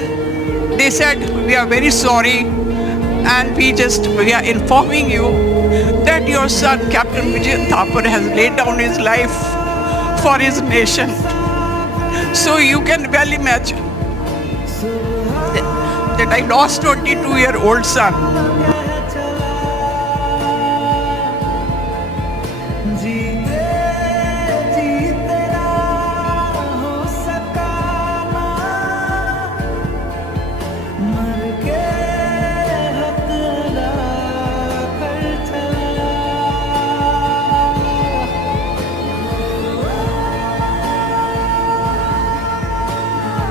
And they said, we are very sorry, and we are informing you that your son, Captain Vijay Thapar, has laid down his life for his nation. So you can well imagine that I lost 22-year-old son.